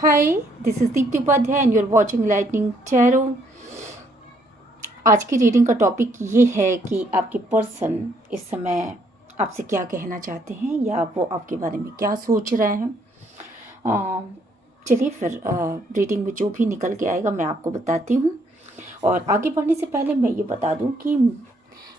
Hi, this is Deepti Upadhyay and you are watching lightning tarot. आज की reading का topic ये है कि आपके पर्सन इस समय आपसे क्या कहना चाहते हैं या वो आपके बारे में क्या सोच रहे हैं। चलिए फिर रीडिंग में जो भी निकल के आएगा मैं आपको बताती हूँ। और आगे बढ़ने से पहले मैं ये बता दूँ कि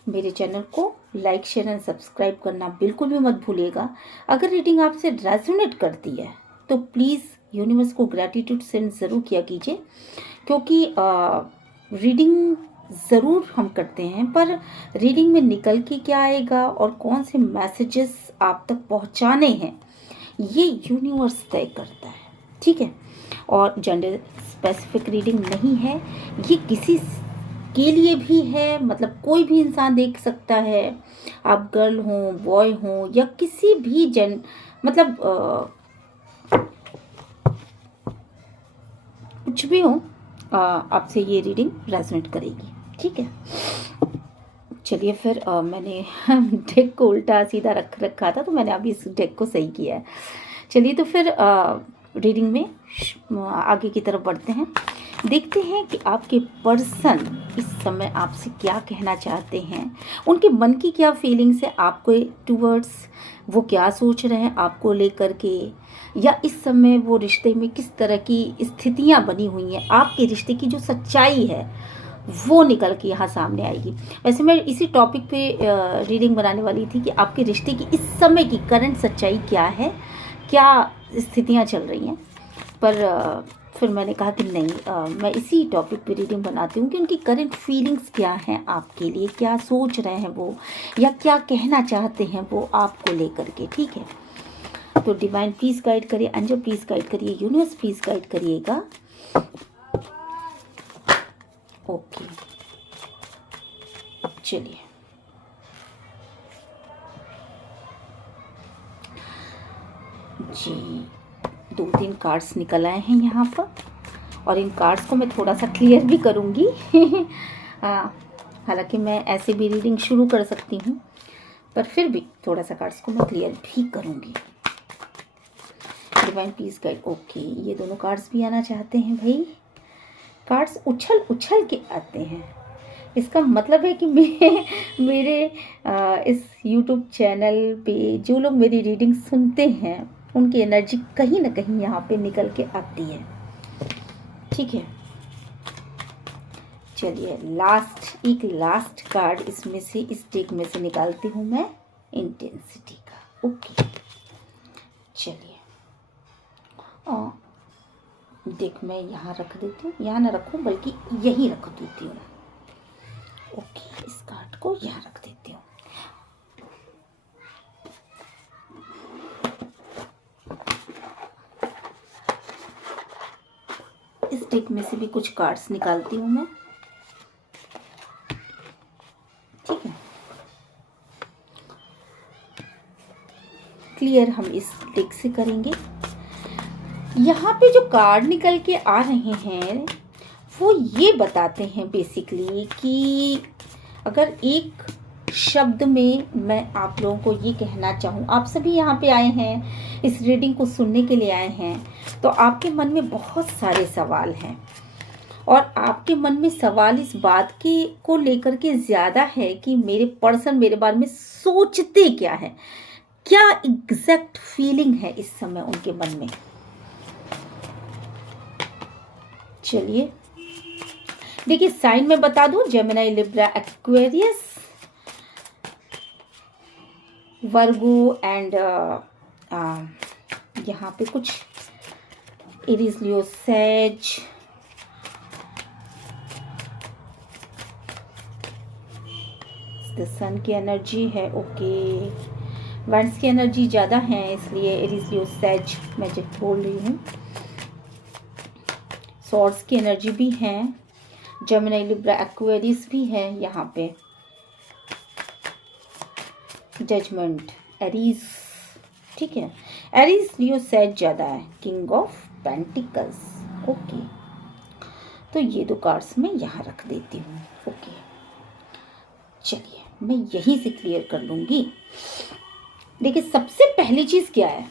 मेरे चैनल को लाइक शेयर एंड सब्सक्राइब करना बिल्कुल भी मत भूलिएगा। अगर रीडिंग आपसे रेजोनेट करती है तो प्लीज़ यूनिवर्स को ग्रैटिट्यूड सेंड ज़रूर किया कीजिए, क्योंकि रीडिंग ज़रूर हम करते हैं पर रीडिंग में निकल के क्या आएगा और कौन से मैसेजेस आप तक पहुंचाने हैं ये यूनिवर्स तय करता है, ठीक है। और जेंडर स्पेसिफिक रीडिंग नहीं है, ये किसी के लिए भी है, मतलब कोई भी इंसान देख सकता है। आप गर्ल हो, बॉय हो या किसी भी मतलब कुछ भी हो, आपसे ये रीडिंग रेजोनेट करेगी, ठीक है। चलिए फिर मैंने डेक को उल्टा सीधा रख रखा था तो मैंने अभी इस डेक को सही किया है। चलिए तो फिर रीडिंग में आगे की तरफ बढ़ते हैं। देखते हैं कि आपके पर्सन इस समय आपसे क्या कहना चाहते हैं, उनके मन की क्या फीलिंग्स है आपको टूवर्ड्स, वो क्या सोच रहे हैं आपको लेकर के, या इस समय वो रिश्ते में किस तरह की स्थितियां बनी हुई हैं। आपके रिश्ते की जो सच्चाई है वो निकल के यहाँ सामने आएगी। वैसे मैं इसी टॉपिक पे रीडिंग बनाने वाली थी कि आपके रिश्ते की इस समय की करंट सच्चाई क्या है, क्या स्थितियाँ चल रही हैं, पर फिर मैंने कहा कि नहीं, मैं इसी टॉपिक पे रीडिंग बनाती हूँ कि उनकी करंट फीलिंग्स क्या हैं आपके लिए, क्या सोच रहे हैं वो, या क्या कहना चाहते हैं वो आपको लेकर के, ठीक है। तो डिवाइन प्लीज़ गाइड करिए, एंजल प्लीज़ गाइड करिए, यूनिवर्स प्लीज़ गाइड करिएगा। ओके, चलिए जी, 2-3 कार्ड्स निकल आए हैं यहाँ पर और इन कार्ड्स को मैं थोड़ा सा क्लियर भी करूँगी। हालांकि मैं ऐसे भी रीडिंग शुरू कर सकती हूँ पर फिर भी थोड़ा सा कार्ड्स को मैं क्लियर भी करूँगी। Divine please guide. ओके, ये दोनों कार्ड्स भी आना चाहते हैं भाई। कार्ड्स उछल उछल के आते हैं, इसका मतलब है कि मेरे इस YouTube चैनल पे जो लोग मेरी रीडिंग सुनते हैं उनकी एनर्जी कहीं ना कहीं यहाँ पे निकल के आती है, ठीक है। चलिए एक लास्ट कार्ड इसमें से, इस डेक में से निकालती हूँ मैं, इंटेंसिटी का। ओके, चलिए डेक मैं यहाँ रख देती हूँ, यहाँ ना रखूँ बल्कि यहीं रख देती हूँ। ओके, इस कार्ड को यहाँ रख देती हूँ। इस डेक में से भी कुछ कार्ड्स निकालती हूँ मैं, ठीक है। क्लियर हम इस डेक से करेंगे। यहाँ पे जो कार्ड निकल के आ रहे हैं वो ये बताते हैं बेसिकली कि अगर एक शब्द में मैं आप लोगों को ये कहना चाहूँ, आप सभी यहाँ पे आए हैं, इस रीडिंग को सुनने के लिए आए हैं, तो आपके मन में बहुत सारे सवाल हैं और आपके मन में सवाल इस बात के को लेकर के ज़्यादा है कि मेरे पर्सन मेरे बारे में सोचते क्या है, क्या एग्जैक्ट फीलिंग है इस समय उनके मन में। चलिए देखिए, साइन में बता दूं, Gemini, Libra, Aquarius, Virgo and यहाँ पे कुछ एरीज, लियो, सेज, सन की एनर्जी है। ओके, वंस की एनर्जी ज़्यादा है इसलिए एरीज, लियो, सेज मैं जब बोल रही हूँ। सॉर्ड्स की एनर्जी भी है, जेमिनी, लिब्रा, एक्वेरियस भी है यहाँ पे, जजमेंट, एरीज, ठीक है। एरीज, लियो, सेज ज़्यादा है, किंग ऑफ पेंटिकल्स। ओके, तो ये दो कार्ड्स मैं यहाँ रख देती हूँ। ओके, चलिए मैं यहीं से क्लियर कर लूँगी। देखिए, सबसे पहली चीज़ क्या है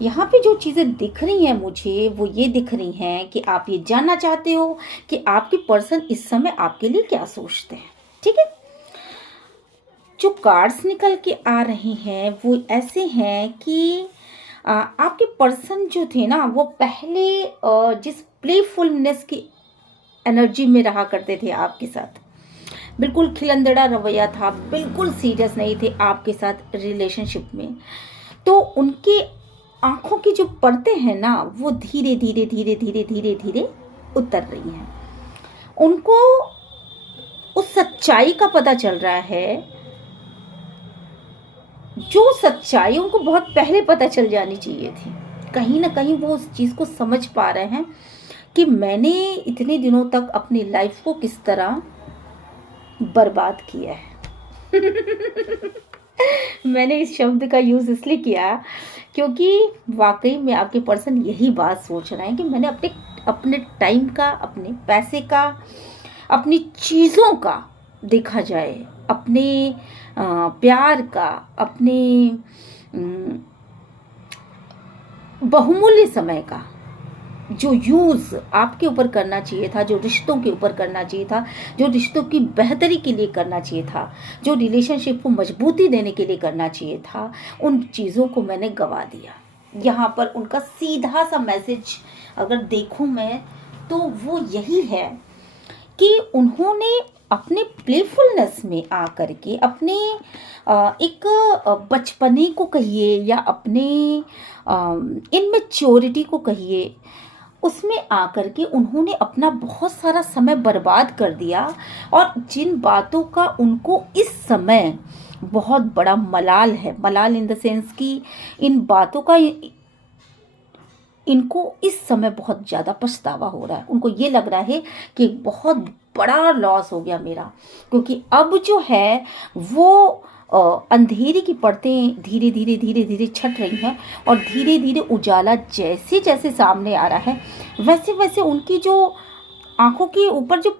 यहाँ पे जो चीज़ें दिख रही हैं मुझे वो ये दिख रही हैं कि आप ये जानना चाहते हो कि आपके पर्सन इस समय आपके लिए क्या सोचते हैं। ठीक है, जो कार्ड्स निकल के आ रहे हैं वो ऐसे हैं कि आपके पर्सन जो थे ना वो पहले जिस प्लेफुलनेस की एनर्जी में रहा करते थे आपके साथ, बिल्कुल खिलंदड़ा रवैया था, बिल्कुल सीरियस नहीं थे आपके साथ रिलेशनशिप में। तो उनकी आंखों की जो परतें हैं ना वो धीरे धीरे धीरे धीरे धीरे धीरे उतर रही हैं। उनको उस सच्चाई का पता चल रहा है जो सच्चाई उनको बहुत पहले पता चल जानी चाहिए थी। कहीं ना कहीं वो उस चीज़ को समझ पा रहे हैं कि मैंने इतने दिनों तक अपनी लाइफ को किस तरह बर्बाद किया है। मैंने इस शब्द का यूज़ इसलिए किया क्योंकि वाकई में आपके पर्सन यही बात सोच रहे हैं कि मैंने अपने अपने टाइम का, अपने पैसे का, अपनी चीज़ों का, देखा जाए अपने प्यार का, अपने बहुमूल्य समय का जो यूज़ आपके ऊपर करना चाहिए था, जो रिश्तों के ऊपर करना चाहिए था, जो रिश्तों की बेहतरी के लिए करना चाहिए था, जो रिलेशनशिप को मजबूती देने के लिए करना चाहिए था, उन चीज़ों को मैंने गवा दिया। यहाँ पर उनका सीधा सा मैसेज अगर देखूँ मैं तो वो यही है कि उन्होंने अपने प्लेफुलनेस में आकर के अपने एक बचपने को कहिए या अपने इनमेच्योरिटी को कहिए, उसमें आकर के उन्होंने अपना बहुत सारा समय बर्बाद कर दिया। और जिन बातों का उनको इस समय बहुत बड़ा मलाल है, मलाल इन द सेंस कि इन बातों का इनको इस समय बहुत ज़्यादा पछतावा हो रहा है। उनको ये लग रहा है कि बहुत बड़ा लॉस हो गया मेरा, क्योंकि अब जो है वो अंधेरे की परतें धीरे धीरे धीरे धीरे छट रही हैं और धीरे धीरे उजाला जैसे जैसे सामने आ रहा है वैसे वैसे उनकी जो आंखों के ऊपर जो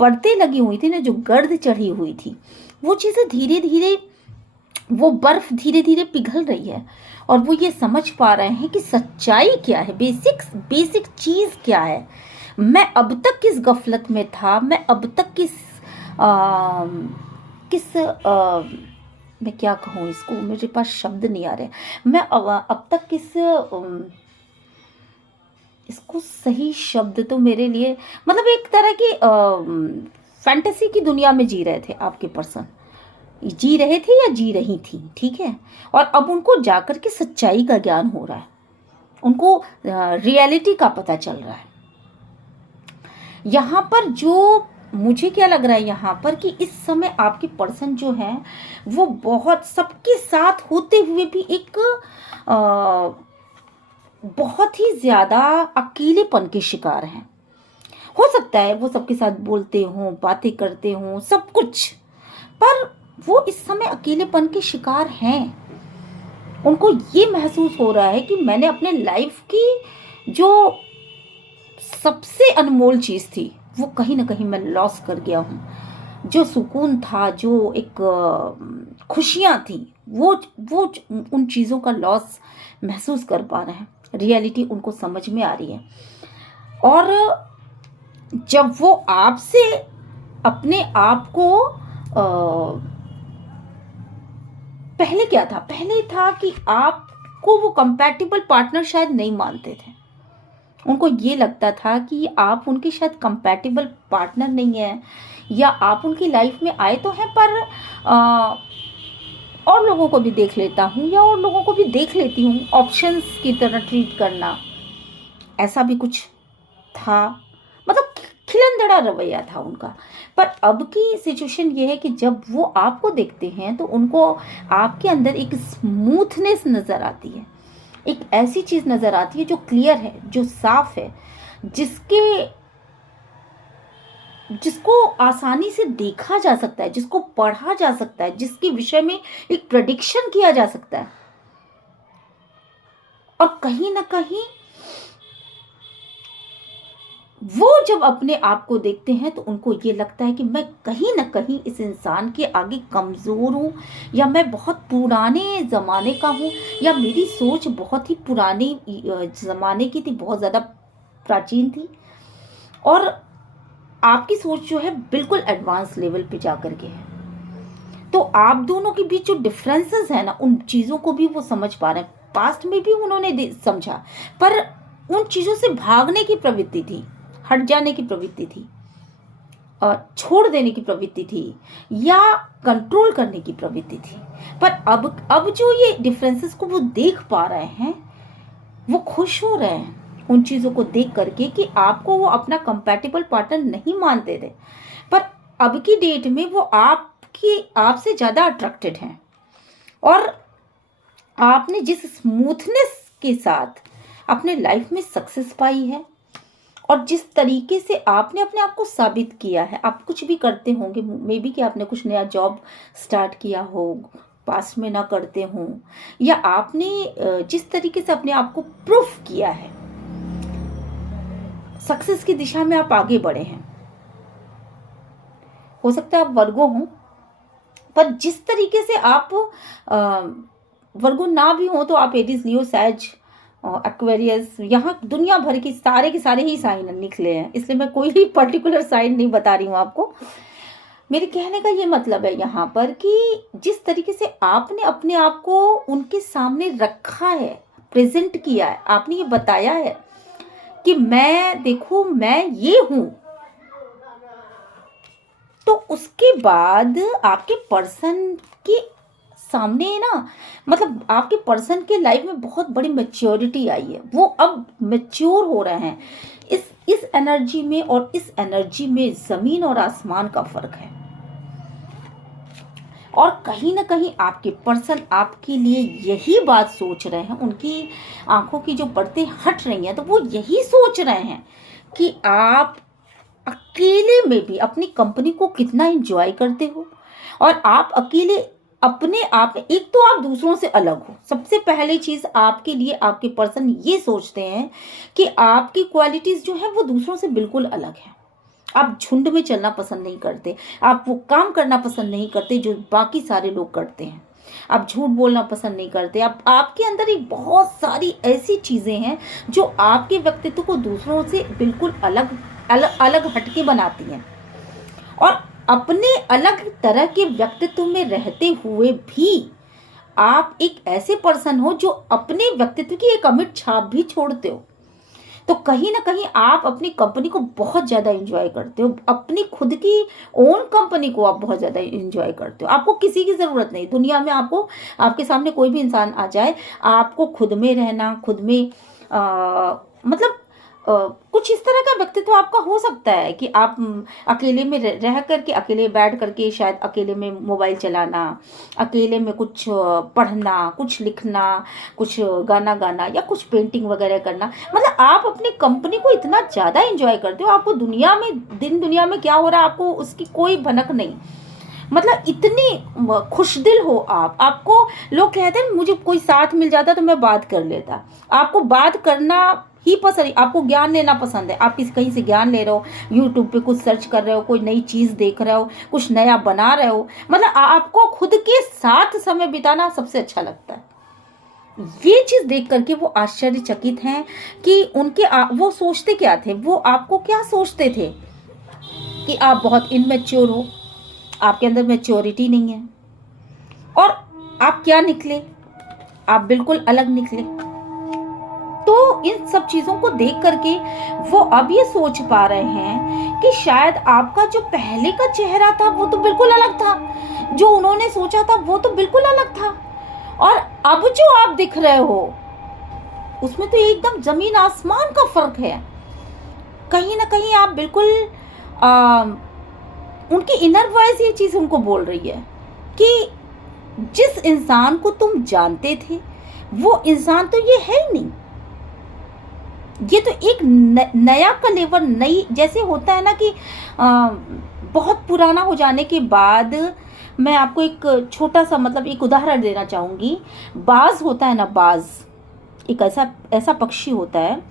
परतें लगी हुई थी ना, जो गर्द चढ़ी हुई थी, वो चीज़ें धीरे धीरे, वो बर्फ धीरे धीरे पिघल रही है और वो ये समझ पा रहे हैं कि सच्चाई क्या है, बेसिक चीज़ क्या है। मैं अब तक किस गफलत में था, मैं अब तक किस मैं क्या कहूँ इसको, मेरे पास शब्द नहीं आ रहे। मैं अब तक किस इसको सही शब्द तो मेरे लिए मतलब एक तरह की फैंटेसी की दुनिया में जी रहे थे आपके पर्सन, जी रहे थे या जी रही थी, ठीक है। और अब उनको जाकर के सच्चाई का ज्ञान हो रहा है, उनको रियलिटी का पता चल रहा है। यहाँ पर जो मुझे क्या लग रहा है यहाँ पर कि इस समय आपके पर्सन जो है वो बहुत सबके साथ होते हुए भी एक बहुत ही ज़्यादा अकेलेपन के शिकार हैं। हो सकता है वो सबके साथ बोलते हों, बातें करते हों, सब कुछ, पर वो इस समय अकेलेपन के शिकार हैं। उनको ये महसूस हो रहा है कि मैंने अपने लाइफ की जो सबसे अनमोल चीज़ थी वो कहीं ना कहीं मैं लॉस कर गया हूँ। जो सुकून था, जो एक खुशियाँ थी, वो उन चीज़ों का लॉस महसूस कर पा रहे हैं। रियलिटी उनको समझ में आ रही है। और जब वो आपसे अपने आप को पहले क्या था, पहले था कि आपको वो कंपैटिबल पार्टनर शायद नहीं मानते थे। उनको ये लगता था कि आप उनके शायद कंपैटिबल पार्टनर नहीं है, या आप उनकी लाइफ में आए तो हैं पर और लोगों को भी देख लेता हूँ या और लोगों को भी देख लेती हूँ, ऑप्शंस की तरह ट्रीट करना, ऐसा भी कुछ था। मतलब खिलंदड़ा रवैया था उनका। पर अब की सिचुएशन ये है कि जब वो आपको देखते हैं तो उनको आपके अंदर एक स्मूथनेस नज़र आती है, एक ऐसी चीज़ नज़र आती है जो क्लियर है, जो साफ है, जिसको आसानी से देखा जा सकता है, जिसको पढ़ा जा सकता है, जिसके विषय में एक प्रेडिक्शन किया जा सकता है। और कहीं ना कहीं वो जब अपने आप को देखते हैं तो उनको ये लगता है कि मैं कहीं ना कहीं इस इंसान के आगे कमज़ोर हूँ, या मैं बहुत पुराने ज़माने का हूँ, या मेरी सोच बहुत ही पुराने ज़माने की थी, बहुत ज़्यादा प्राचीन थी, और आपकी सोच जो है बिल्कुल एडवांस लेवल पे जा कर के है। तो आप दोनों के बीच जो डिफरेंसेस है ना, उन चीज़ों को भी वो समझ पा रहे हैं। पास्ट में भी उन्होंने समझा, पर उन चीज़ों से भागने की प्रवृत्ति थी, हट जाने की प्रवृत्ति थी, छोड़ देने की प्रवृत्ति थी, या कंट्रोल करने की प्रवृत्ति थी। पर अब जो ये डिफरेंसेस को वो देख पा रहे हैं, वो खुश हो रहे हैं उन चीज़ों को देख करके कि आपको वो अपना कंपैटिबल पार्टनर नहीं मानते थे, पर अब की डेट में वो आपसे ज़्यादा अट्रैक्टेड हैं। और आपने जिस स्मूथनेस के साथ अपने लाइफ में सक्सेस पाई है, और जिस तरीके से आपने अपने आप को साबित किया है, आप कुछ भी करते होंगे, मे बी कि आपने कुछ नया जॉब स्टार्ट किया हो, पास्ट में ना करते हों, या आपने जिस तरीके से अपने आप को प्रूफ किया है, सक्सेस की दिशा में आप आगे बढ़े हैं। हो सकता है आप वर्गो हों, पर जिस तरीके से आप वर्गो ना भी हो तो आप एरीज, लियो, सैज, एक्वेरियस, यहाँ दुनिया भर की सारे ही साइन निकले हैं, इसलिए मैं कोई भी पर्टिकुलर साइन नहीं बता रही हूँ आपको। मेरे कहने का ये मतलब है यहाँ पर कि जिस तरीके से आपने अपने आप को उनके सामने रखा है, प्रेजेंट किया है, आपने ये बताया है कि मैं देखो मैं ये हूँ, तो उसके बाद आपके पर्सन के सामने ना, मतलब आपके पर्सन के लाइफ में बहुत बड़ी मैच्योरिटी आई है, वो अब मैच्योर हो रहे हैं। इस एनर्जी में और इस एनर्जी में ज़मीन और आसमान का फ़र्क है। और कहीं ना कहीं आपके पर्सन आपके लिए यही बात सोच रहे हैं, उनकी आंखों की जो पर्दे हट रही हैं तो वो यही सोच रहे हैं कि आप अकेले में भी अपनी कंपनी को कितना एंजॉय करते हो, और आप अकेले अपने आप में, एक तो आप दूसरों से अलग हो। सबसे पहली चीज आपके लिए आपके पर्सन ये सोचते हैं कि आपकी क्वालिटीज जो है वो दूसरों से बिल्कुल अलग है। आप झुंड में चलना पसंद नहीं करते, आप वो काम करना पसंद नहीं करते जो बाकी सारे लोग करते हैं, आप झूठ बोलना पसंद नहीं करते। आपके अंदर एक बहुत सारी ऐसी चीजें हैं जो आपके व्यक्तित्व को दूसरों से बिल्कुल अलग हटके बनाती हैं। और अपने अलग तरह के व्यक्तित्व में रहते हुए भी आप एक ऐसे पर्सन हो जो अपने व्यक्तित्व की एक अमिट छाप भी छोड़ते हो। तो कहीं ना कहीं आप अपनी कंपनी को बहुत ज़्यादा एंजॉय करते हो, अपनी खुद की ओन कंपनी को आप बहुत ज़्यादा एंजॉय करते हो। आपको किसी की ज़रूरत नहीं दुनिया में, आपको आपके सामने कोई भी इंसान आ जाए, आपको खुद में रहना, खुद में मतलब कुछ इस तरह का व्यक्तित्व आपका हो सकता है कि आप अकेले में रह करके, अकेले बैठ करके, शायद अकेले में मोबाइल चलाना, अकेले में कुछ पढ़ना, कुछ लिखना, कुछ गाना गाना, या कुछ पेंटिंग वगैरह करना। मतलब आप अपनी कंपनी को इतना ज़्यादा एंजॉय करते हो, आपको दुनिया में क्या हो रहा है आपको उसकी कोई भनक नहीं। मतलब इतनी खुशदिल हो आपको लोग कहते हैं मुझे कोई साथ मिल जाता तो मैं बात कर लेता। आपको बात करना ही पसंद है, आपको ज्ञान लेना पसंद है, आप कहीं से ज्ञान ले रहे हो, यूट्यूब पे कुछ सर्च कर रहे हो, कोई नई चीज़ देख रहे हो, कुछ नया बना रहे हो, मतलब आपको खुद के साथ समय बिताना सबसे अच्छा लगता है। ये चीज़ देख करके वो आश्चर्यचकित हैं कि वो सोचते क्या थे, वो आपको क्या सोचते थे कि आप बहुत इनमेच्योर हो, आपके अंदर मैच्योरिटी नहीं है, और आप क्या निकले, आप बिल्कुल अलग निकले। तो इन सब चीजों को देख करके वो अब ये सोच पा रहे हैं कि शायद आपका जो पहले का चेहरा था वो तो बिल्कुल अलग था, जो उन्होंने सोचा था वो तो बिल्कुल अलग था, और अब जो आप दिख रहे हो उसमें तो एकदम जमीन आसमान का फर्क है। कहीं ना कहीं आप बिल्कुल उनकी इनर वॉइस ये चीज उनको बोल रही है कि जिस इंसान को तुम जानते थे वो इंसान तो ये है ही नहीं, ये तो एक नया कलेवर, नई, जैसे होता है ना कि बहुत पुराना हो जाने के बाद, मैं आपको एक छोटा सा मतलब एक उदाहरण देना चाहूँगी। बाज होता है ना, बाज एक ऐसा पक्षी होता है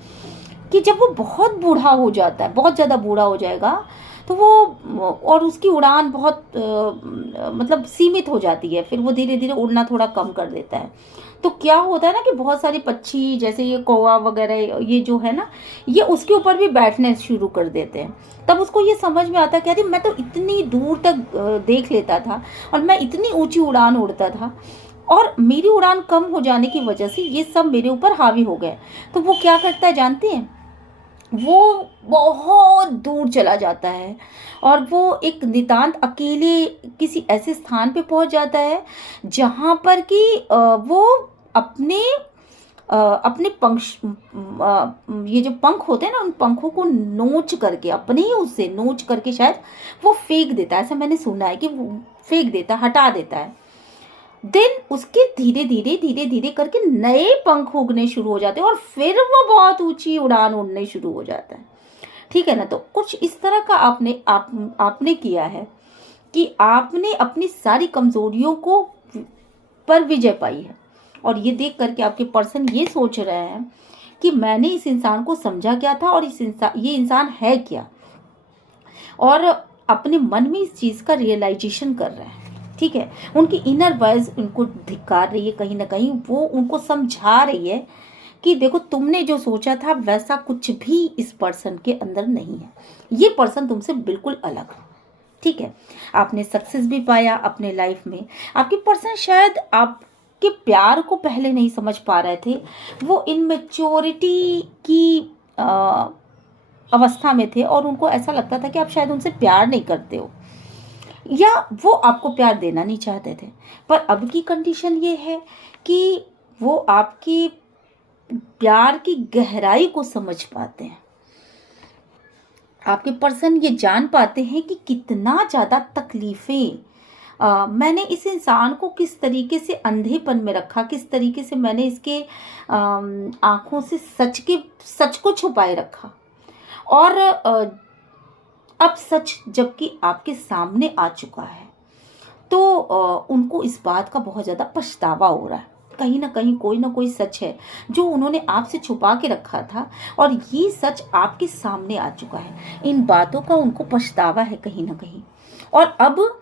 कि जब वो बहुत बूढ़ा हो जाता है, बहुत ज़्यादा बूढ़ा हो जाएगा, तो वो और उसकी उड़ान बहुत मतलब सीमित हो जाती है, फिर वो धीरे धीरे उड़ना थोड़ा कम कर देता है। तो क्या होता है ना कि बहुत सारे पक्षी जैसे ये कौवा वगैरह ये जो है ना, ये उसके ऊपर भी बैठने शुरू कर देते हैं। तब उसको ये समझ में आता है कि अरे मैं तो इतनी दूर तक देख लेता था और मैं इतनी ऊंची उड़ान उड़ता था, और मेरी उड़ान कम हो जाने की वजह से ये सब मेरे ऊपर हावी हो गए। तो वो क्या करता है जानते हैं, वो बहुत दूर चला जाता है और वो एक नितांत अकेले किसी ऐसे स्थान पे पहुंच जाता है जहां पर कि वो अपने अपने ये जो पंख होते हैं ना, उन पंखों को नोच करके, अपने ही उससे नोच करके शायद वो फेंक देता है। ऐसा मैंने सुना है कि वो फेंक देता, हटा देता है। देन उसके धीरे धीरे धीरे धीरे करके नए पंख उगने शुरू हो जाते हैं और फिर वो बहुत ऊंची उड़ान उड़ने शुरू हो जाता है। ठीक है ना। तो कुछ इस तरह का आपने किया है कि आपने अपनी सारी कमजोरियों को पर विजय पाई है, और ये देख करके आपके पर्सन ये सोच रहे हैं कि मैंने इस इंसान को समझा क्या था और ये इंसान है क्या, और अपने मन में इस चीज का रियलाइजेशन कर रहे हैं। ठीक है, उनकी इनर वॉइस उनको धिक्कार रही है, कहीं ना कहीं वो उनको समझा रही है कि देखो तुमने जो सोचा था वैसा कुछ भी इस पर्सन के अंदर नहीं है, ये पर्सन तुमसे बिल्कुल अलग है। ठीक है, आपने सक्सेस भी पाया अपने लाइफ में। आपके पर्सन शायद आपके प्यार को पहले नहीं समझ पा रहे थे, वो इनमेच्योरिटी की अवस्था में थे और उनको ऐसा लगता था कि आप शायद उनसे प्यार नहीं करते हो, या वो आपको प्यार देना नहीं चाहते थे। पर अब की कंडीशन ये है कि वो आपकी प्यार की गहराई को समझ पाते हैं। आपके पर्सन ये जान पाते हैं कि कितना ज़्यादा तकलीफ़ें मैंने इस इंसान को किस तरीके से अंधेपन में रखा, किस तरीके से मैंने इसके आँखों से सच को छुपाए रखा, और अब सच जबकि आपके सामने आ चुका है तो उनको इस बात का बहुत ज़्यादा पछतावा हो रहा है। कहीं ना कोई सच है जो उन्होंने आपसे छुपा के रखा था, और ये सच आपके सामने आ चुका है। इन बातों का उनको पछतावा है कहीं ना कहीं, और अब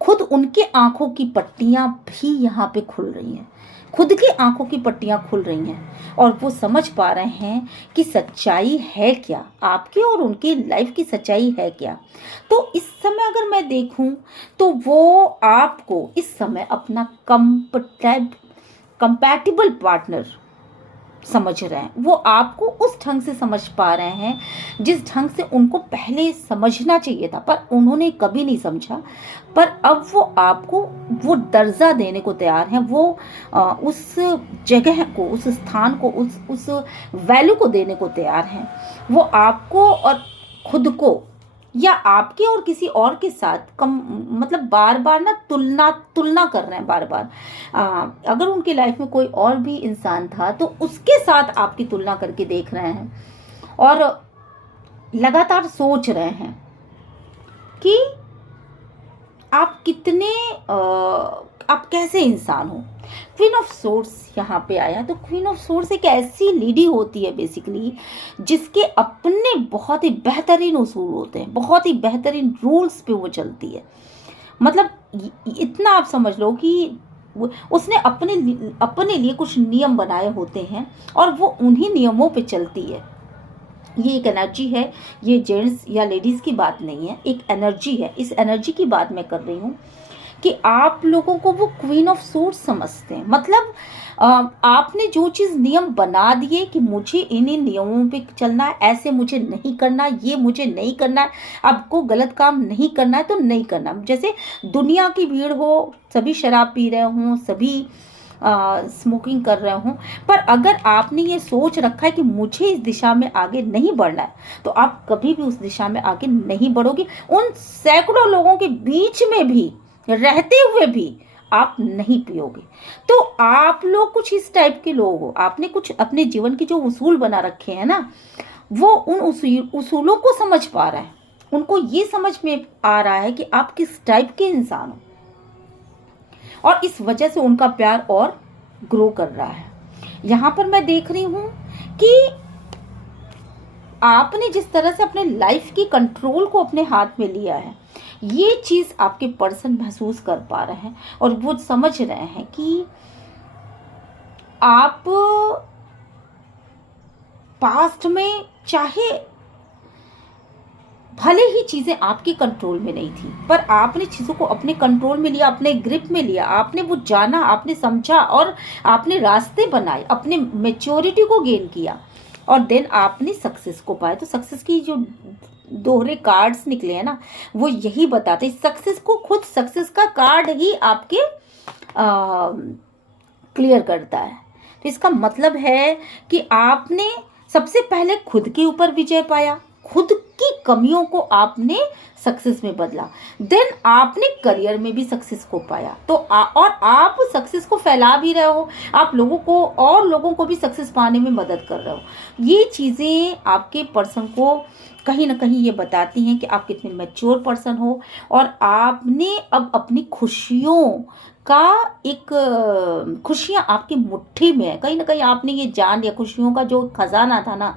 खुद उनके आंखों की पट्टियां भी यहाँ पे खुल रही हैं, खुद की आंखों की पट्टियां खुल रही हैं, और वो समझ पा रहे हैं कि सच्चाई है क्या, आपके और उनकी लाइफ की सच्चाई है क्या। तो इस समय अगर मैं देखूं तो वो आपको इस समय अपना कंपैटिबल पार्टनर समझ रहे हैं। वो आपको उस ढंग से समझ पा रहे हैं जिस ढंग से उनको पहले समझना चाहिए था, पर उन्होंने कभी नहीं समझा। पर अब वो आपको वो दर्जा देने को तैयार हैं, वो उस जगह को, उस स्थान को, उस वैल्यू को देने को तैयार हैं। वो आपको और खुद को, या आपके और किसी और के साथ मतलब बार बार ना तुलना कर रहे हैं बार बार। अगर उनकी लाइफ में कोई और भी इंसान था तो उसके साथ आपकी तुलना करके देख रहे हैं, और लगातार सोच रहे हैं कि आप कितने आप कैसे इंसान हो। क्वीन ऑफ सोर्स यहाँ पे आया, तो क्वीन ऑफ सोर्स एक ऐसी लेडी होती है बेसिकली जिसके अपने बहुत ही बेहतरीन उसूल होते हैं, बहुत ही बेहतरीन रूल्स पे वो चलती है। मतलब इतना आप समझ लो कि उसने अपने लिए कुछ नियम बनाए होते हैं और वो उन्हीं नियमों पे चलती है। ये एक एनर्जी है, ये जेंट्स या लेडीज़ की बात नहीं है, एक एनर्जी है। इस एनर्जी की बात मैं कर रही हूँ कि आप लोगों को वो क्वीन ऑफ सोर्स समझते हैं। मतलब आपने जो चीज़ नियम बना दिए कि मुझे इन नियमों पे चलना है, ऐसे मुझे नहीं करना, ये मुझे नहीं करना है, आपको गलत काम नहीं करना है तो नहीं करना। जैसे दुनिया की भीड़ हो, सभी शराब पी रहे हों, सभी स्मोकिंग कर रहे हों, पर अगर आपने ये सोच रखा है कि मुझे इस दिशा में आगे नहीं बढ़ना है, तो आप कभी भी उस दिशा में आगे नहीं बढ़ोगे। उन सैकड़ों लोगों के बीच में भी रहते हुए भी आप नहीं पियोगे। तो आप लोग कुछ इस टाइप के लोग हो, आपने कुछ अपने जीवन के जो उसूल बना रखे हैं ना, वो उन उसूलों को समझ पा रहा है, उनको ये समझ में आ रहा है कि आप किस टाइप के इंसान हो, और इस वजह से उनका प्यार और ग्रो कर रहा है। यहाँ पर मैं देख रही हूँ कि आपने जिस तरह से अपने लाइफ की कंट्रोल को अपने हाथ में लिया है, ये चीज़ आपके पर्सन महसूस कर पा रहे हैं और वो समझ रहे हैं कि आप पास्ट में चाहे भले ही चीज़ें आपके कंट्रोल में नहीं थी, पर आपने चीज़ों को अपने कंट्रोल में लिया, अपने ग्रिप में लिया, आपने वो जाना, आपने समझा और आपने रास्ते बनाए, अपने मैच्योरिटी को गेन किया और देन आपने सक्सेस को पाया। तो सक्सेस की जो दोहरे कार्ड्स निकले हैं ना, वो यही बताते सक्सेस को, खुद सक्सेस का कार्ड ही आपके क्लियर करता है। तो इसका मतलब है कि आपने सबसे पहले खुद के ऊपर विजय पाया, खुद की कमियों को आपने सक्सेस में बदला, देन आपने करियर में भी सक्सेस को पाया। तो और आप सक्सेस को फैला भी रहे हो, आप लोगों को और लोगों को भी सक्सेस पाने में मदद कर रहे हो। ये चीज़ें आपके पर्सन को कहीं ना कहीं ये बताती हैं कि आप कितने मैच्योर पर्सन हो और आपने अब अपनी खुशियों का एक खुशियाँ आपकी मुट्ठी में है। कहीं ना कहीं आपने ये जान लिया, खुशियों का जो खजाना था ना,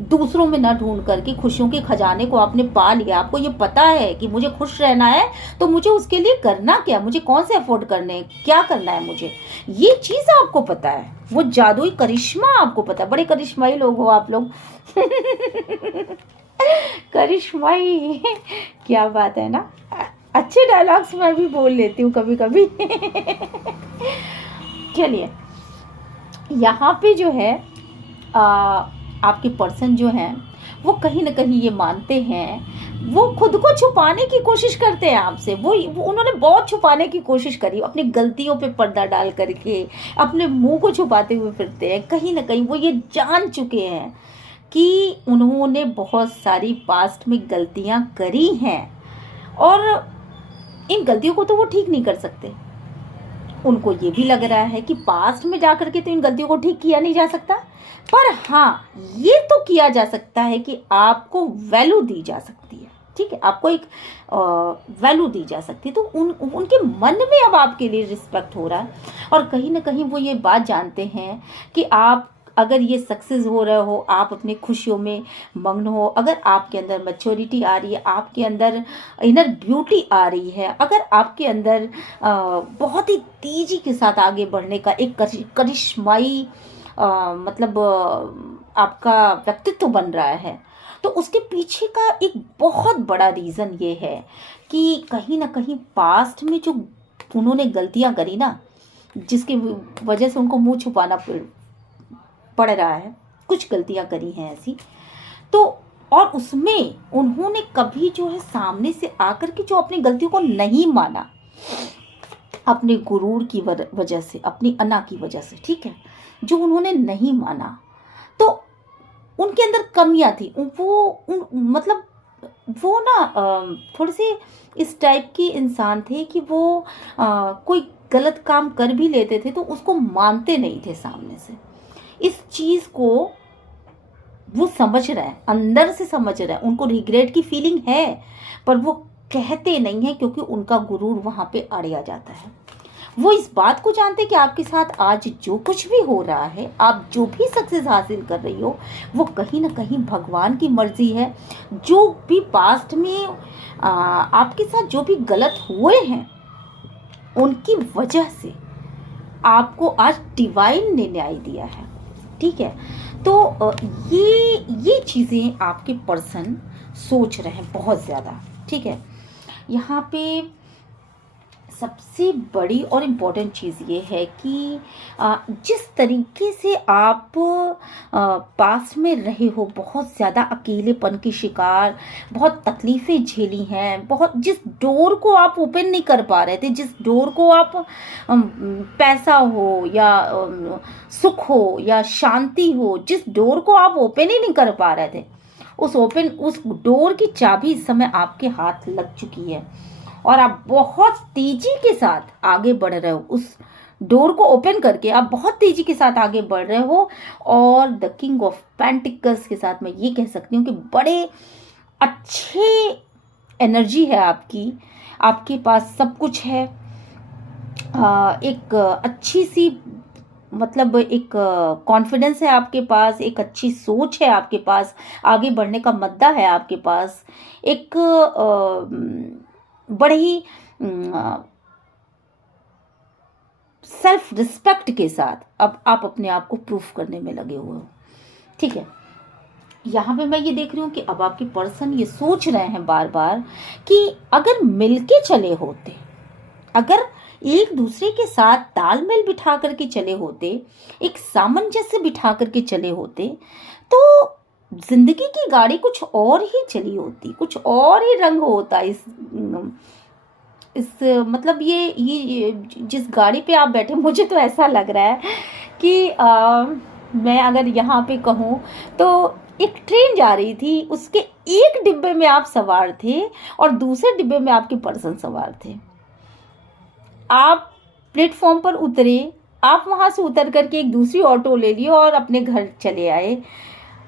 दूसरों में ना ढूंढ करके खुशियों के खजाने को आपने पा लिया। आपको ये पता है कि मुझे खुश रहना है तो मुझे उसके लिए करना क्या, मुझे कौन से अफोर्ड करने हैं, क्या करना है मुझे, ये चीज़ आपको पता है। वो जादुई करिश्मा आपको पता है। बड़े करिश्माई लोग हो आप लोग। करिश्माई, क्या बात है ना। अच्छे डायलॉग्स मैं भी बोल लेती हूँ कभी कभी। चलिए, यहाँ पे जो है आपके पर्सन जो हैं वो कहीं ना कहीं ये मानते हैं, वो खुद को छुपाने की कोशिश करते हैं आपसे। वो उन्होंने बहुत छुपाने की कोशिश करी, अपनी गलतियों पे पर्दा डाल करके अपने मुंह को छुपाते हुए फिरते हैं। कहीं ना कहीं वो ये जान चुके हैं कि उन्होंने बहुत सारी पास्ट में गलतियां करी हैं और इन गलतियों को तो वो ठीक नहीं कर सकते। उनको ये भी लग रहा है कि पास्ट में जा करके तो इन गलतियों को ठीक किया नहीं जा सकता, पर हाँ ये तो किया जा सकता है कि आपको वैल्यू दी जा सकती है। ठीक है, आपको एक वैल्यू दी जा सकती है। तो उनके मन में अब आपके लिए रिस्पेक्ट हो रहा है और कहीं ना कहीं वो ये बात जानते हैं कि आप अगर ये सक्सेस हो रहे हो, आप अपनी खुशियों में मग्न हो, अगर आपके अंदर मैच्योरिटी आ रही है, आपके अंदर इनर ब्यूटी आ रही है, अगर आपके अंदर बहुत ही तेज़ी के साथ आगे बढ़ने का एक करिश्माई मतलब आपका व्यक्तित्व बन रहा है, तो उसके पीछे का एक बहुत बड़ा रीज़न ये है कि कहीं ना कहीं पास्ट में जो उन्होंने गलतियां करी ना, जिसकी वजह से उनको मुंह छुपाना पड़ रहा है, कुछ गलतियां करी हैं ऐसी, तो और उसमें उन्होंने कभी जो है सामने से आकर के जो अपनी गलतियों को नहीं माना, अपने गुरूर की वजह से, अपनी अना की वजह से, ठीक है, जो उन्होंने नहीं माना, तो उनके अंदर कमियां थी। मतलब वो ना थोड़े से इस टाइप के इंसान थे कि वो कोई गलत काम कर भी लेते थे तो उसको मानते नहीं थे सामने से। इस चीज़ को वो समझ रहे हैं, अंदर से समझ रहे हैं, उनको रिग्रेट की फीलिंग है, पर वो कहते नहीं है क्योंकि उनका गुरूर वहां पे अड़िया जाता है। वो इस बात को जानते हैं कि आपके साथ आज जो कुछ भी हो रहा है, आप जो भी सक्सेस हासिल कर रही हो, वो कहीं ना कहीं भगवान की मर्जी है। जो भी पास्ट में आपके साथ जो भी गलत हुए हैं, उनकी वजह से आपको आज डिवाइन ने न्याय दिया है। ठीक है, तो ये चीज़ें आपके पर्सन सोच रहे हैं बहुत ज़्यादा। ठीक है, यहाँ पे सबसे बड़ी और इम्पोर्टेंट चीज़ ये है कि जिस तरीके से आप पास में रहे हो, बहुत ज़्यादा अकेलेपन की शिकार, बहुत तकलीफ़ें झेली हैं, बहुत जिस डोर को आप ओपन नहीं कर पा रहे थे, जिस डोर को आप पैसा हो या सुख हो या शांति हो, जिस डोर को आप ओपन ही नहीं कर पा रहे थे, उस डोर की चाबी इस समय आपके हाथ लग चुकी है और आप बहुत तेजी के साथ आगे बढ़ रहे हो। उस डोर को ओपन करके आप बहुत तेजी के साथ आगे बढ़ रहे हो और द किंग ऑफ पेंटिकल्स के साथ मैं ये कह सकती हूँ कि बड़े अच्छे एनर्जी है आपकी, आपके पास सब कुछ है। एक अच्छी सी मतलब एक कॉन्फिडेंस है आपके पास, एक अच्छी सोच है आपके पास, आगे बढ़ने का मद्दा है आपके पास, एक बड़े ही सेल्फ रिस्पेक्ट के साथ अब आप अपने आप को प्रूफ करने में लगे हुए हो। ठीक है, यहाँ पे मैं ये देख रही हूँ कि अब आपके पर्सन ये सोच रहे हैं बार बार कि अगर मिलके चले होते, अगर एक दूसरे के साथ तालमेल बिठा करके चले होते, एक सामंजस्य बिठा करके चले होते, तो जिंदगी की गाड़ी कुछ और ही चली होती, कुछ और ही रंग होता इस मतलब ये जिस गाड़ी पे आप बैठे, मुझे तो ऐसा लग रहा है कि मैं अगर यहाँ पे कहूँ तो एक ट्रेन जा रही थी, उसके एक डिब्बे में आप सवार थे और दूसरे डिब्बे में आपके पर्सन सवार थे। आप प्लेटफॉर्म पर उतरे, आप वहाँ से उतर करके एक दूसरी ऑटो ले लिए और अपने घर चले आए।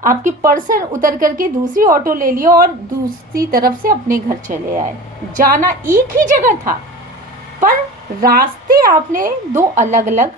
आपके पर्सन उतर करके दूसरी ऑटो ले लिए और दूसरी तरफ से अपने घर चले आए। जाना एक ही जगह था, पर रास्ते आपने दो अलग अलग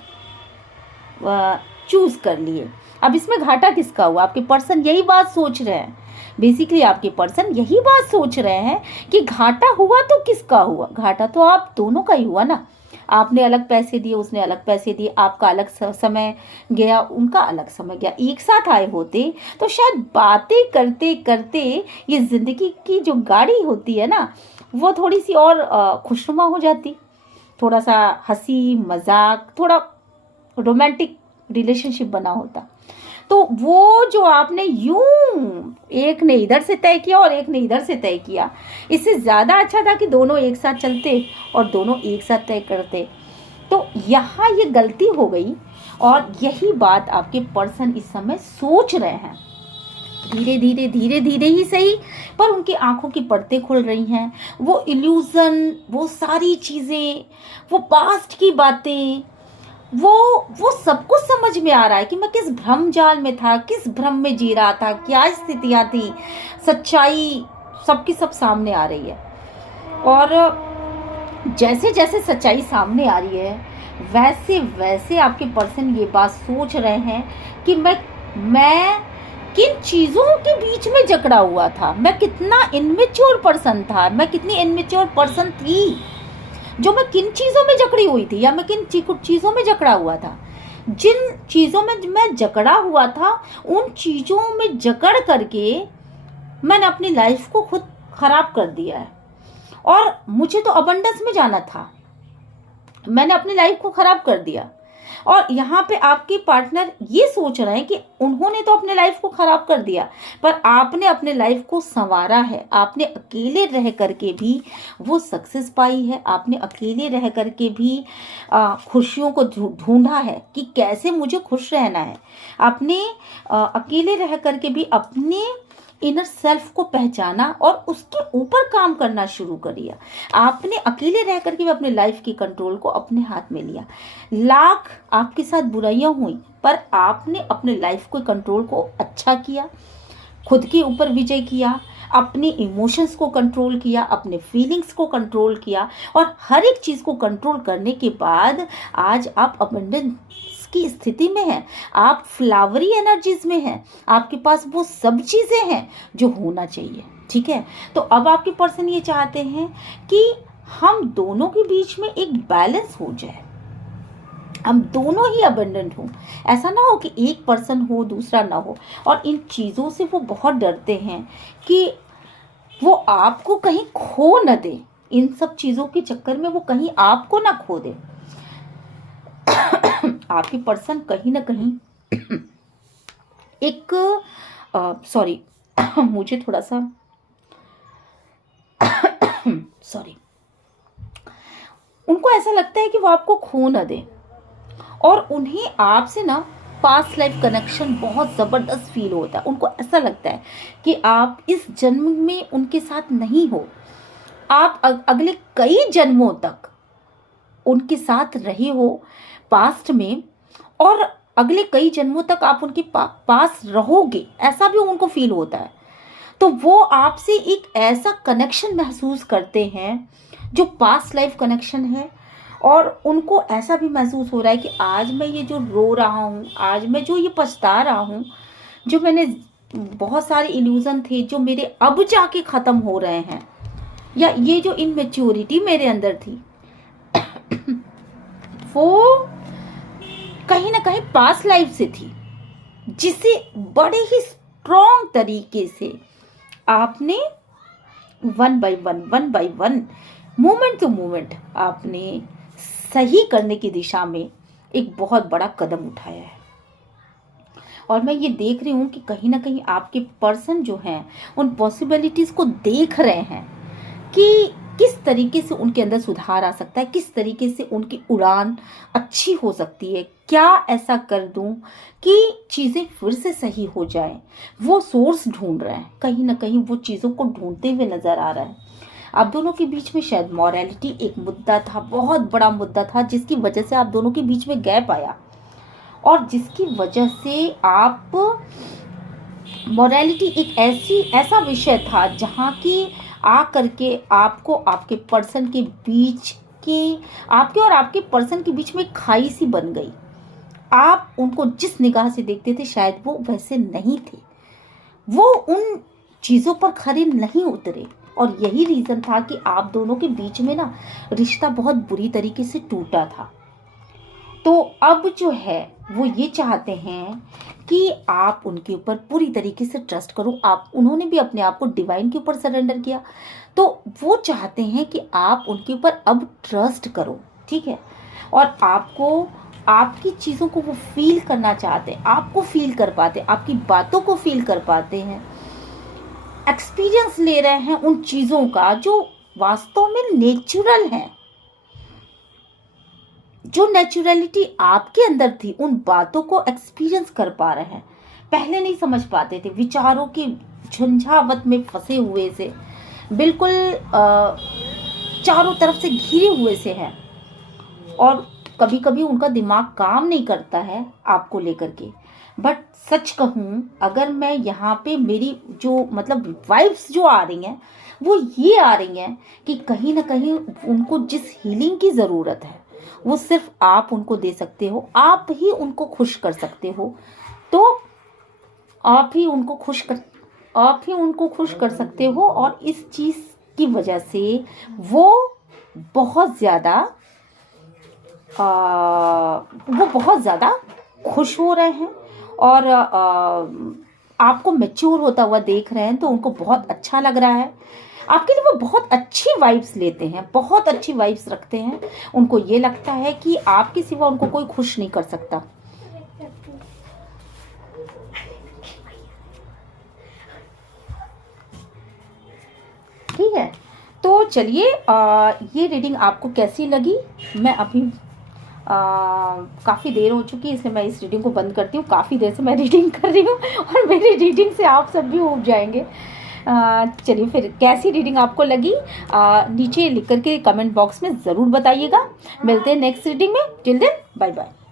चूज कर लिए। अब इसमें घाटा किसका हुआ? आपके पर्सन यही बात सोच रहे हैं, बेसिकली आपके पर्सन यही बात सोच रहे हैं कि घाटा हुआ तो किसका हुआ? घाटा तो आप दोनों का ही हुआ ना। आपने अलग पैसे दिए, उसने अलग पैसे दिए, आपका अलग समय गया, उनका अलग समय गया। एक साथ आए होते तो शायद बातें करते करते ये जिंदगी की जो गाड़ी होती है ना, वो थोड़ी सी और खुशनुमा हो जाती, थोड़ा सा हंसी मजाक, थोड़ा रोमांटिक रिलेशनशिप बना होता। तो वो जो आपने यूं एक ने इधर से तय किया और एक ने इधर से तय किया, इससे ज़्यादा अच्छा था कि दोनों एक साथ चलते और दोनों एक साथ तय करते। तो यहाँ ये गलती हो गई और यही बात आपके पर्सन इस समय सोच रहे हैं। धीरे धीरे ही सही, पर उनकी आंखों की पर्दे खुल रही हैं। वो इल्यूजन, वो सारी चीज़ें, वो पास्ट की बातें, वो सब कुछ समझ में आ रहा है कि मैं किस भ्रम जाल में था, किस भ्रम में जी रहा था, क्या स्थितियां थी। सच्चाई सबकी सब सामने आ रही है और जैसे जैसे सच्चाई सामने आ रही है वैसे वैसे आपके पर्सन ये बात सोच रहे हैं कि मैं किन चीज़ों के बीच में जकड़ा हुआ था, मैं कितना इनमेच्योर पर्सन था, मैं कितनी इनमेच्योर पर्सन थी, जो मैं किन चीज़ों में जकड़ी हुई थी, या मैं किन चीज़ों में जकड़ा हुआ था। जिन चीज़ों में मैं जकड़ा हुआ था, उन चीज़ों में जकड़ करके मैंने अपनी लाइफ को खुद खराब कर दिया है। और मुझे तो अबंडेंस में जाना था, मैंने अपनी लाइफ को खराब कर दिया। और यहाँ पे आपके पार्टनर ये सोच रहे हैं कि उन्होंने तो अपने लाइफ को खराब कर दिया, पर आपने अपने लाइफ को संवारा है। आपने अकेले रह करके भी वो सक्सेस पाई है, आपने अकेले रह करके भी खुशियों को ढूंढा है कि कैसे मुझे खुश रहना है। आपने अकेले रह करके भी अपने इनर सेल्फ को पहचाना और उसके ऊपर काम करना शुरू कर दिया। आपने अकेले रह करके भी अपने लाइफ की कंट्रोल को अपने हाथ में लिया। लाख आपके साथ बुराइयां हुई, पर आपने अपने लाइफ को कंट्रोल को अच्छा किया, खुद के ऊपर विजय किया, अपने इमोशंस को कंट्रोल किया, अपने फीलिंग्स को कंट्रोल किया, और हर एक चीज़ को कंट्रोल करने के बाद आज आप अबंडेंस की स्थिति में हैं, आप फ्लावरी एनर्जीज में हैं, आपके पास वो सब चीज़ें हैं जो होना चाहिए। ठीक है, तो अब आपके पर्सन ये चाहते हैं कि हम दोनों के बीच में एक बैलेंस हो जाए, हम दोनों ही अबंडेंट हों। ऐसा ना हो कि एक पर्सन हो दूसरा ना हो। और इन चीज़ों से वो बहुत डरते हैं कि वो आपको कहीं खो न दे, इन सब चीज़ों के चक्कर में वो कहीं आपको ना खो दे। आपके पर्सन कहीं ना कहीं एक सॉरी मुझे थोड़ा सा सॉरी, उनको ऐसा लगता है कि वो आपको खो न दे, और उन्हें आपसे ना पास्ट लाइफ कनेक्शन बहुत ज़बरदस्त फील होता है। उनको ऐसा लगता है कि आप इस जन्म में उनके साथ नहीं हो, आप अगले कई जन्मों तक उनके साथ रहे हो पास्ट में, और अगले कई जन्मों तक आप उनके पास रहोगे, ऐसा भी उनको फील होता है। तो वो आपसे एक ऐसा कनेक्शन महसूस करते हैं जो पास्ट लाइफ कनेक्शन है, और उनको ऐसा भी महसूस हो रहा है कि आज मैं ये जो रो रहा हूँ, आज मैं जो ये पछता रहा हूँ, जो मैंने बहुत सारे इल्यूज़न थे जो मेरे अब जाके ख़त्म हो रहे हैं, या ये जो इमेच्योरिटी मेरे अंदर थी वो कहीं ना कहीं पास्ट लाइफ से थी, जिसे बड़े ही स्ट्रॉन्ग तरीके से आपने one by one, moment to moment आपने सही करने की दिशा में एक बहुत बड़ा कदम उठाया है। और मैं ये देख रही हूँ कि कहीं ना कहीं आपके पर्सन जो हैं उन पॉसिबिलिटीज़ को देख रहे हैं कि किस तरीके से उनके अंदर सुधार आ सकता है, किस तरीके से उनकी उड़ान अच्छी हो सकती है, क्या ऐसा कर दूं कि चीज़ें फिर से सही हो जाएं। वो सोर्स ढूंढ रहे हैं, कहीं ना कहीं वो चीज़ों को ढूंढते हुए नज़र आ रहा है। आप दोनों के बीच में शायद मॉरलिटी एक मुद्दा था, बहुत बड़ा मुद्दा था, जिसकी वजह से आप दोनों के बीच में गैप आया और जिसकी वजह से आप मॉरलिटी एक ऐसा विषय था जहाँ की आ करके आपको आपके पर्सन के बीच के आपके और आपके पर्सन के बीच में खाई सी बन गई। आप उनको जिस निगाह से देखते थे शायद वो वैसे नहीं थे, वो उन चीज़ों पर खरे नहीं उतरे, और यही रीज़न था कि आप दोनों के बीच में ना रिश्ता बहुत बुरी तरीके से टूटा था। तो अब जो है वो ये चाहते हैं कि आप उनके ऊपर पूरी तरीके से ट्रस्ट करो। आप उन्होंने भी अपने आप को डिवाइन के ऊपर सरेंडर किया, तो वो चाहते हैं कि आप उनके ऊपर अब ट्रस्ट करो, ठीक है। और आपको आपकी चीज़ों को वो फील करना चाहते हैं, आपको फील कर पाते, आपकी बातों को फील कर पाते हैं, एक्सपीरियंस ले रहे हैं उन चीज़ों का जो वास्तव में नेचुरल है। जो नेचुरलिटी आपके अंदर थी उन बातों को एक्सपीरियंस कर पा रहे हैं। पहले नहीं समझ पाते थे, विचारों की झंझावत में फंसे हुए से, बिल्कुल चारों तरफ से घिरे हुए से हैं, और कभी कभी उनका दिमाग काम नहीं करता है आपको लेकर के। बट सच कहूँ, अगर मैं यहाँ पे मेरी जो मतलब वाइब्स जो आ रही हैं वो ये आ रही हैं कि कहीं ना कहीं उनको जिस हीलिंग की ज़रूरत है वो सिर्फ आप उनको दे सकते हो, आप ही उनको खुश कर सकते हो। तो आप ही उनको खुश कर सकते हो, और इस चीज़ की वजह से वो बहुत ज़्यादा खुश हो रहे हैं, और आपको मैच्योर होता हुआ देख रहे हैं, तो उनको बहुत अच्छा लग रहा है। आपके लिए वो बहुत अच्छी वाइब्स लेते हैं, बहुत अच्छी वाइब्स रखते हैं। उनको ये लगता है कि आपके सिवा उनको कोई खुश नहीं कर सकता। ठीक है, तो चलिए ये रीडिंग आपको कैसी लगी? मैं अभी काफ़ी देर हो चुकी है, इसलिए मैं इस रीडिंग को बंद करती हूँ। काफ़ी देर से मैं रीडिंग कर रही हूँ और मेरी रीडिंग से आप सब भी ऊब जाएंगे। चलिए फिर कैसी रीडिंग आपको लगी नीचे लिख करके कमेंट बॉक्स में ज़रूर बताइएगा। मिलते हैं नेक्स्ट रीडिंग में। Till then bye bye.